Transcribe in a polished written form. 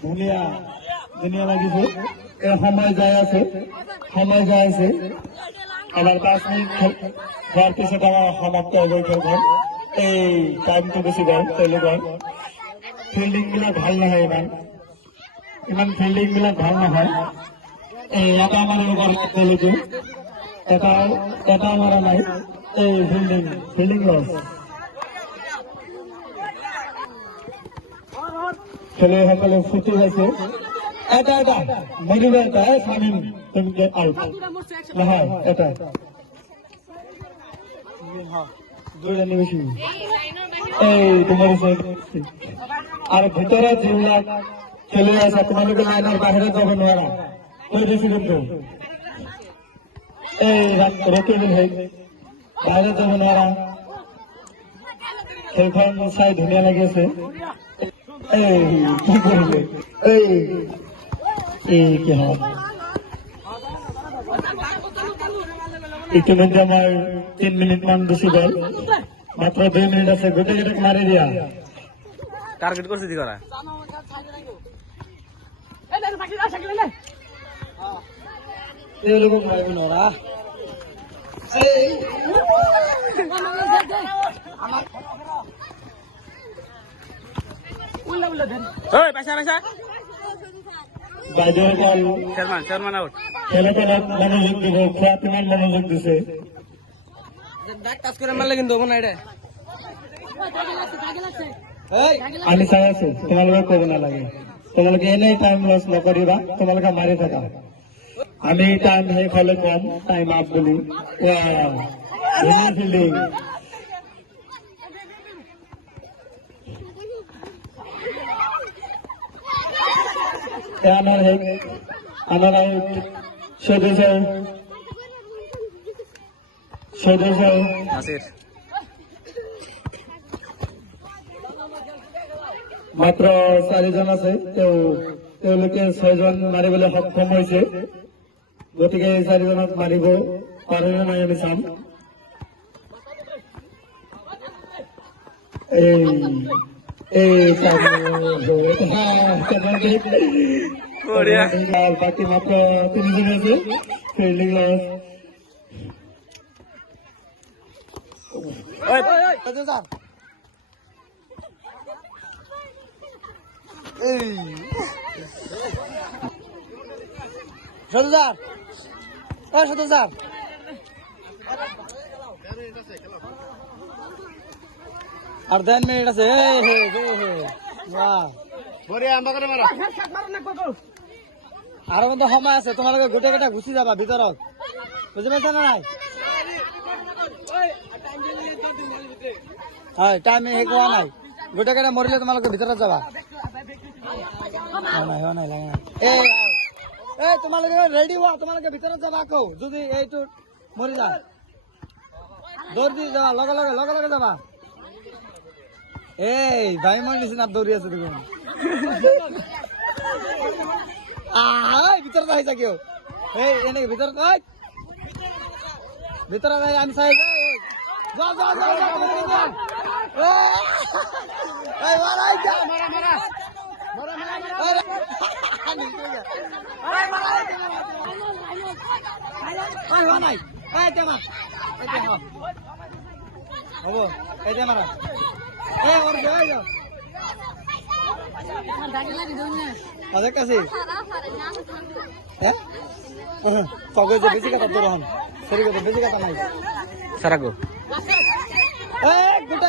ধুনীয়া ধুনীয়া লাগিছে সময় যাই আছে আবার 5 মিনিট হওয়ার পিছত আমার সমাপ্ত হব খেলখন এই টাইমটো বেছি গ'ল তেওঁলোকৰ ফিল্ডিং বিলাক ভাল নহয় ইমান ফিল্ডিং বিলাক ভাল নহয় এই এটা মাৰিব পাৰিলে তেওঁলোকে এটা মাৰা নাই এই ফিল্ডিং লছ খেলুৱৈসকলে ফুটি গৈছে এটা মৰিব এটা স্বামী তুমি আউট নহয় এটা দুজনী বেছি এই তোমাৰ আৰু ভিতৰত যিবিলাক খেলুৱৈ আছে তোমালোকে লাইনৰ বাহিৰত যাব নোৱাৰা কৈ দিছো কিন্তু এই ৰখি বাহিৰত যাব নোৱাৰা খেলখন চাই ধুনীয়া লাগি আছে এই কি কৰিলে এই কি হয় ইতিমধ্যে আমার 3 মিনিট মান বেশি গল মাত্র 2 মিনিট আছে গোটেকেইটাক মারি দিয়া টার্গেট করছে দি করা এই লোক মারিব না ওই পয়সা বাইরের বল চেয়ারম্যান আউট খেলাধুলার মনোযোগ দিব ফাতিমার মনোযোগ দিছে টাচ করে মারলে কিন্তু হবে না এটা আমি চাই আছো তোমালোকে কব নালাগে তোমালোকে এনেই টাইম লস নকৰিবা তোমালোকে মাৰি থাকা আমি টাইম শেষ হলে কম টাইম আপ বুলি ফিল্ডিং আনার আউট সদস্য নাসির মাত্র 4 জন আছে তেওঁলোকে 6 জন মাৰিবলৈ সক্ষম হৈছে গতিকে 4 জনক মাৰিব পাৰে নে নাই আমি চাম বাকি মাত্র 3 জন আছে ফিল্ডিং লস আর 10 মিনিট আছে আর মধ্যে সময় আছে তোমালোকে গোটে কেইটা গুচি যাবা ভিতৰত বুঝি পাইছা না নাই হয় টাইম শেষ হোৱা নাই গোটে কেইটা মৰিলে তোমালোকে ভিতৰত যাবা নাই এই তোমালোকে ৰেডি হোৱা তোমালোকে ভিতৰত যাবা আকৌ যদি এইটো মৰি যা দৌৰ দি যাবা লগে লগে যাবা এই ভাই মই নিচিনা দৌৰি আছে দেখোন ভিতৰত আহিছা কিয় এই এনেকে ভিতৰত আহি আমি চাই হব এতিয়া মাৰা ada kasih pokoknya besi kata turun seri kata besi kata naik sarago gede